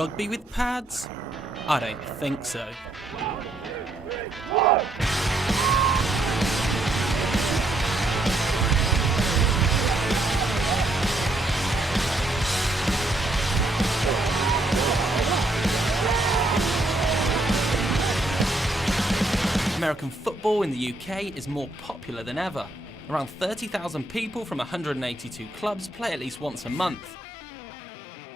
Rugby with pads? I don't think so. American football in the UK is more popular than ever. Around 30,000 people from 182 clubs play at least once a month.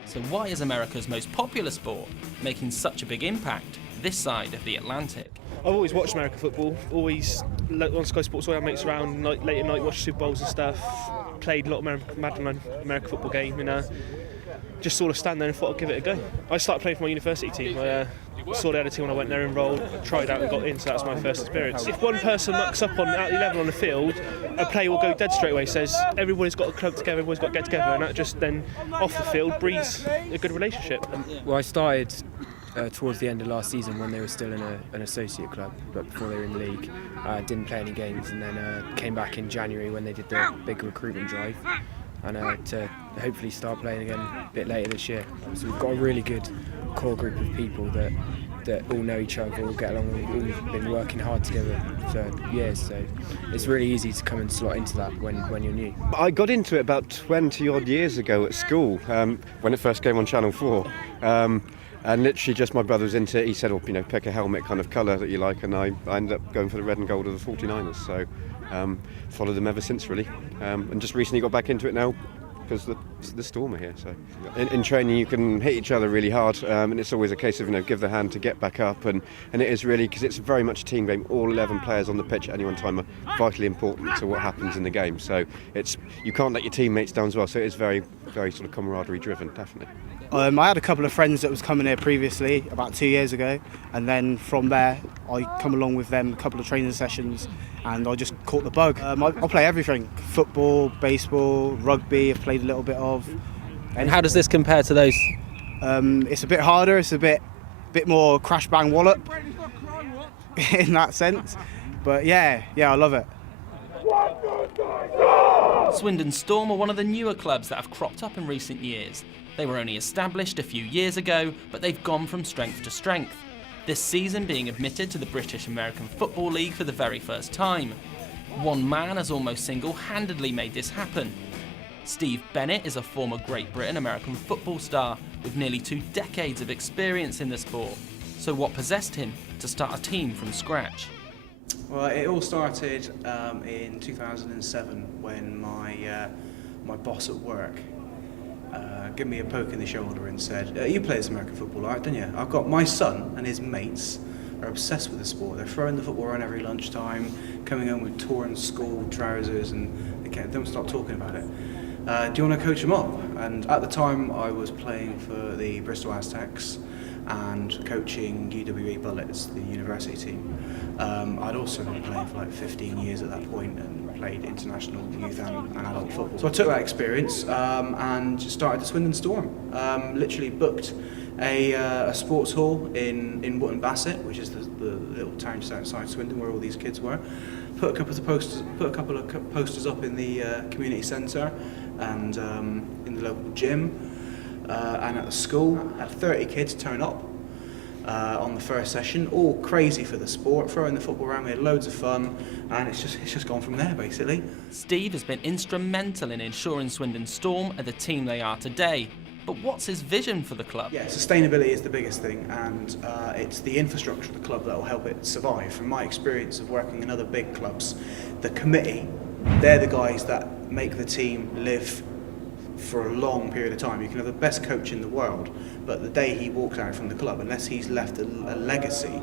So why is America's most popular sport making such a big impact this side of the Atlantic? I've always watched American football, always on Sky Sports, all our mates around, late at night, watched Super Bowls and stuff, played a lot of American football game, and just sort of stand there and thought I'd give it a go. I started playing for my university team. I saw they had a team when I went there, enrolled, tried out and got in, so that was my first experience. If one person mucks up at 11 on the field, a player will go dead straight away, says everybody's got to club together, everybody's got to get together, and that just then, off the field, breeds a good relationship. Well, I started towards the end of last season when they were still in an associate club, but before they were in the league. Didn't play any games, and then came back in January when they did the big recruitment drive, and to hopefully start playing again a bit later this year. So we've got a really good core group of people that all know each other, all get along, we've been working hard together for years, so it's really easy to come and slot into that when you're new. I got into it about 20 odd years ago at school, when it first came on Channel 4. And literally just my brother was into it. He said, pick a helmet kind of colour that you like, and I ended up going for the red and gold of the 49ers, so followed them ever since really, and just recently got back into it now because the Storm are here. So in training you can hit each other really hard, and it's always a case of give the hand to get back up, and it is really, because it's very much a team game. All 11 players on the pitch at any one time are vitally important to what happens in the game, so you can't let your teammates down as well, so it is very, very sort of camaraderie driven, definitely. I had a couple of friends that was coming here previously, about 2 years ago, and then from there I come along with them a couple of training sessions, and I just caught the bug. I play everything: football, baseball, rugby. I've played a little bit of. And how does this compare to those? It's a bit harder. It's a bit more crash bang wallop in that sense. But yeah, I love it. Swindon Storm are one of the newer clubs that have cropped up in recent years. They were only established a few years ago, but they've gone from strength to strength, this season being admitted to the British American Football League for the very first time. One man has almost single-handedly made this happen. Steve Bennett is a former Great Britain American football star with nearly 2 decades of experience in the sport. So what possessed him to start a team from scratch? Well, it all started in 2007 when my boss at work gave me a poke in the shoulder and said, you play this American football, right, don't you? I've got my son and his mates are obsessed with the sport. They're throwing the football around every lunchtime, coming home with torn school trousers, and they don't stop talking about it. Do you want to coach them up? And at the time I was playing for the Bristol Aztecs and coaching UWE Bullets, the university team. I'd also been playing for like 15 years at that point and played international youth and adult football. So I took that experience and started the Swindon Storm. Literally booked a sports hall in Wootton Bassett, which is the little town just outside Swindon where all these kids were. Put a couple of posters up in the community centre and in the local gym, and at the school. Had 30 kids turn up on the first session, all crazy for the sport, throwing the football around. We had loads of fun, and it's just gone from there basically. Steve has been instrumental in ensuring Swindon Storm are the team they are today. But what's his vision for the club? Yeah, sustainability is the biggest thing, and it's the infrastructure of the club that will help it survive. From my experience of working in other big clubs, the committee, they're the guys that make the team live for a long period of time. You can have the best coach in the world, but the day he walks out from the club, unless he's left a legacy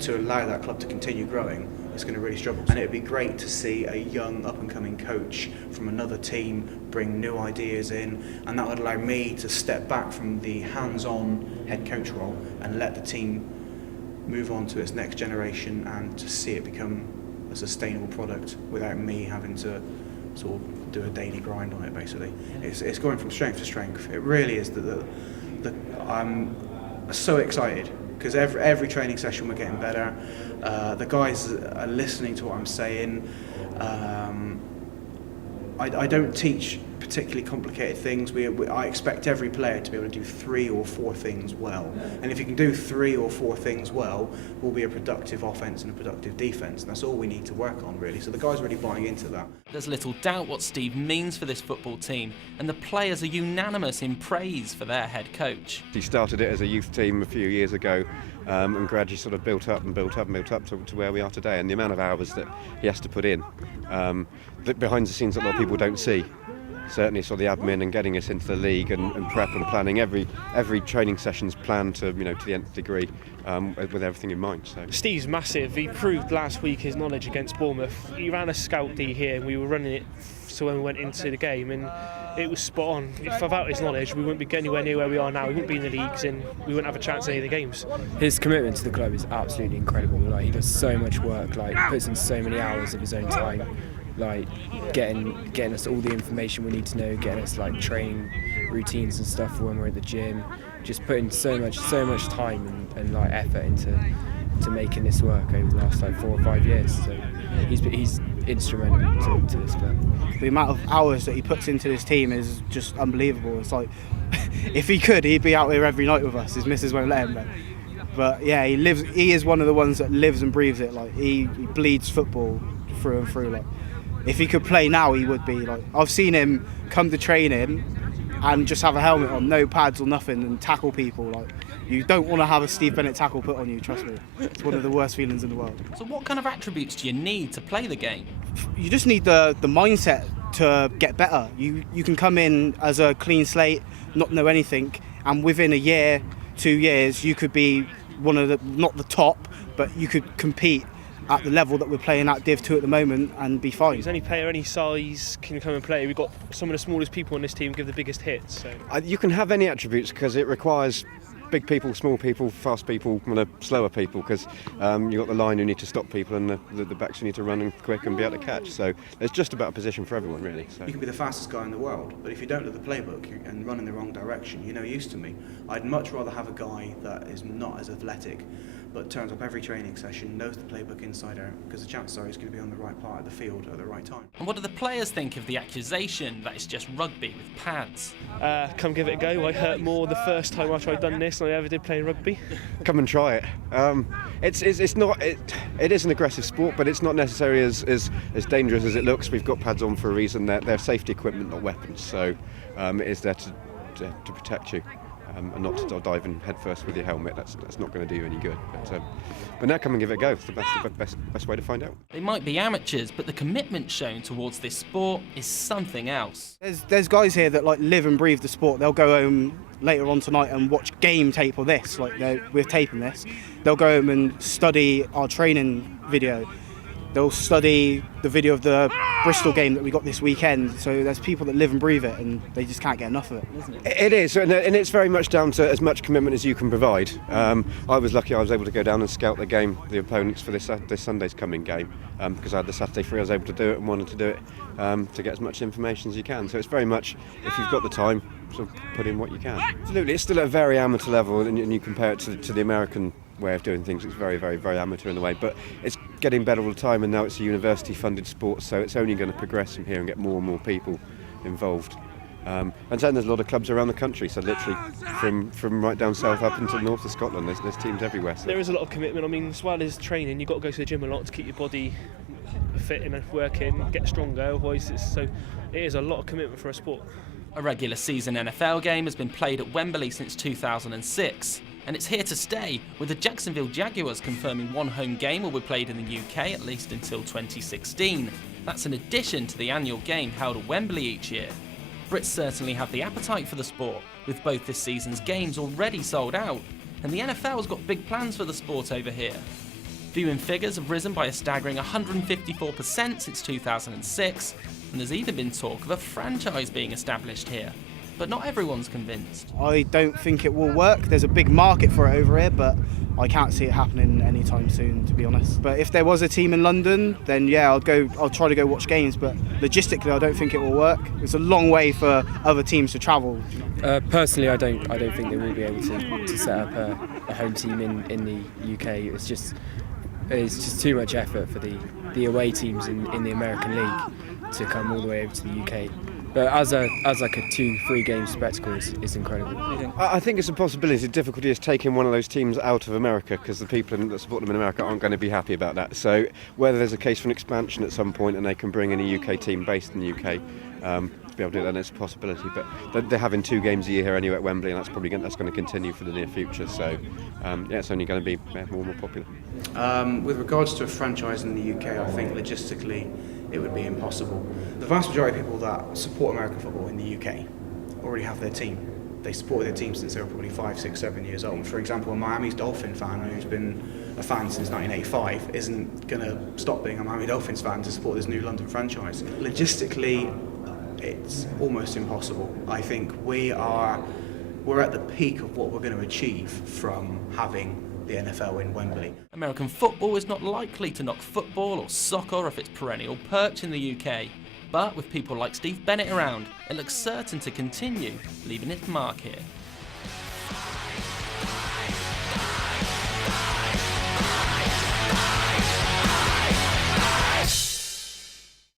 to allow that club to continue growing, it's going to really struggle. And it would be great to see a young up-and-coming coach from another team bring new ideas in, and that would allow me to step back from the hands-on head coach role and let the team move on to its next generation and to see it become a sustainable product without me having to sort of do a daily grind on it basically. It's going from strength to strength. It really is. I'm so excited because every training session we're getting better. The guys are listening to what I'm saying. I don't teach particularly complicated things. I expect every player to be able to do 3 or 4 things well. And if you can do 3 or 4 things well, we'll be a productive offence and a productive defence. And that's all we need to work on, really. So the guys are really buying into that. There's little doubt what Steve means for this football team, and the players are unanimous in praise for their head coach. He started it as a youth team a few years ago, and gradually sort of built up to where we are today. And the amount of hours that he has to put in, that behind the scenes that a lot of people don't see. Certainly sort of the admin and getting us into the league and prep and planning every training session's planned to to the nth degree, with everything in mind. So Steve's massive. He proved last week his knowledge against Bournemouth. He ran a scout D here and we were running it so when we went into the game, and it was spot on. If without his knowledge we wouldn't be anywhere near where we are now. We wouldn't be in the leagues and we wouldn't have a chance at any of the games. His commitment to the club is absolutely incredible. Like, he does so much work, like puts in so many hours of his own time, like getting us all the information we need to know, getting us like training routines and stuff for when we're at the gym, just putting so much time and like effort into making this work over the last like 4 or 5 years. So he's instrumental to this club. The amount of hours that he puts into this team is just unbelievable. It's like, if he could, he'd be out here every night with us. His missus won't let him. But yeah, he is one of the ones that lives and breathes it. Like he bleeds football through and through. Like, if he could play now, he would be. Like, I've seen him come to training and just have a helmet on, no pads or nothing, and tackle people. Like, you don't want to have a Steve Bennett tackle put on you, trust me. It's one of the worst feelings in the world. So what kind of attributes do you need to play the game? You just need the mindset to get better. You can come in as a clean slate, not know anything, and within a year, 2 years, you could be one of the, not the top, but you could compete at the level that we're playing at Div 2 at the moment and be fine. Any player, any size can come and play. We've got some of the smallest people on this team give the biggest hits. So. you can have any attributes because it requires big people, small people, fast people, slower people, because you've got the line who need to stop people and the backs who need to run and quick and be able to catch. So there's just about a position for everyone, really. So. You can be the fastest guy in the world, but if you don't know the playbook and run in the wrong direction, you're no use to me. I'd much rather have a guy that is not as athletic, but turns up every training session, knows the playbook inside out, because the chances are he's going to be on the right part of the field at the right time. And what do the players think of the accusation that it's just rugby with pads? Come give it a go. I hurt more the first time after I'd done this than I ever did playing rugby. Come and try it. It is an aggressive sport, but it's not necessarily as dangerous as it looks. We've got pads on for a reason. They're safety equipment, not weapons. So it is there to protect you. And not to dive in head first with your helmet. That's not going to do you any good. But now come and give it a go. It's the best way to find out. They might be amateurs, but the commitment shown towards this sport is something else. There's guys here that like live and breathe the sport. They'll go home later on tonight and watch game tape of this. Like we're taping this. They'll go home and study our training video. They'll study the video of the Bristol game that we got this weekend. So there's people that live and breathe it, and they just can't get enough of it, isn't it? It is, and it's very much down to as much commitment as you can provide. I was lucky I was able to go down and scout the opponents for this Sunday's coming game, because I had the Saturday free. I was able to do it and wanted to do it to get as much information as you can. So it's very much, if you've got the time, sort of put in what you can. Absolutely, it's still at a very amateur level, and you compare it to the American way of doing things. It's very, very, very amateur in the way, but it's getting better all the time, and now it's a university-funded sport, so it's only going to progress from here and get more and more people involved. And then there's a lot of clubs around the country, so literally from right down south up into the north of Scotland, there's teams everywhere. So. There is a lot of commitment. I mean, as well as training, you've got to go to the gym a lot to keep your body fit and working, get stronger. Otherwise, it is a lot of commitment for a sport. A regular season NFL game has been played at Wembley since 2006. And it's here to stay, with the Jacksonville Jaguars confirming one home game will be played in the UK at least until 2016. That's in addition to the annual game held at Wembley each year. Brits certainly have the appetite for the sport, with both this season's games already sold out, and the NFL's got big plans for the sport over here. Viewing figures have risen by a staggering 154% since 2006, and there's even been talk of a franchise being established here. But not everyone's convinced. I don't think it will work. There's a big market for it over here, but I can't see it happening anytime soon, to be honest. But if there was a team in London, then yeah, I'll try to go watch games, but logistically I don't think it will work. It's a long way for other teams to travel. Personally, I don't think they will be able to set up a home team in the UK. It's just too much effort for the away teams in the American League to come all the way over to the UK. But as like a 2-3 game spectacle is incredible. I think it's a possibility. The difficulty is taking one of those teams out of America, because the people that support them in America aren't going to be happy about that. So whether there's a case for an expansion at some point and they can bring in a UK team based in the UK to be able to do that, then it's a possibility. But they're having 2 games a year here anyway at Wembley, and that's probably going to continue for the near future. So it's only going to be more and more popular. With regards to a franchise in the UK, I think logistically it would be impossible. The vast majority of people that support American football in the UK already have their team. They supported their team since they were probably 5, 6, 7 years old. For example, a Miami's Dolphin fan who's been a fan since 1985 isn't going to stop being a Miami Dolphins fan to support this new London franchise. Logistically, it's almost impossible. I think we're at the peak of what we're going to achieve from having the NFL in Wembley. American football is not likely to knock football or soccer off its perennial perch in the UK. But with people like Steve Bennett around, it looks certain to continue leaving its mark here.